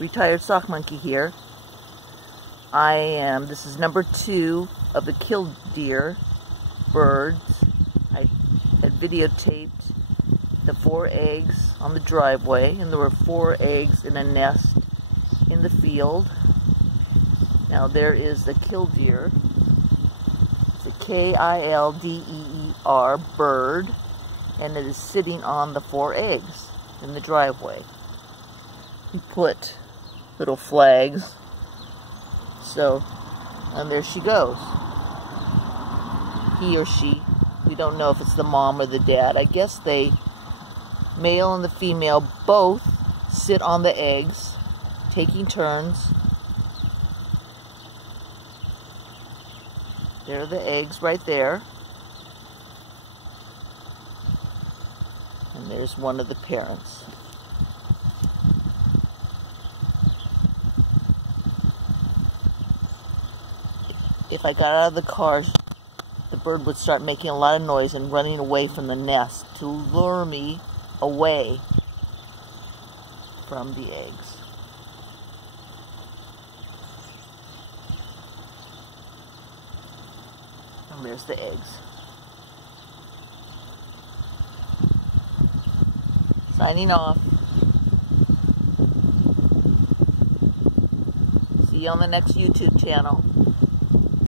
Retired Sock Monkey here. This is number 2 of the Killdeer birds. I had videotaped the 4 eggs on the driveway, and there were 4 eggs in a nest in the field. Now there is the Killdeer. It's a K-I-L-D-E-E-R bird, and it is sitting on the 4 eggs in the driveway. We put little flags, and there she goes. He or she, we don't know if it's the mom or the dad. I guess they, male and the female, both sit on the eggs, taking turns. There are the eggs right there. And there's one of the parents. If I got out of the car, the bird would start making a lot of noise and running away from the nest to lure me away from the eggs. And there's the eggs. Signing off. See you on the next YouTube channel.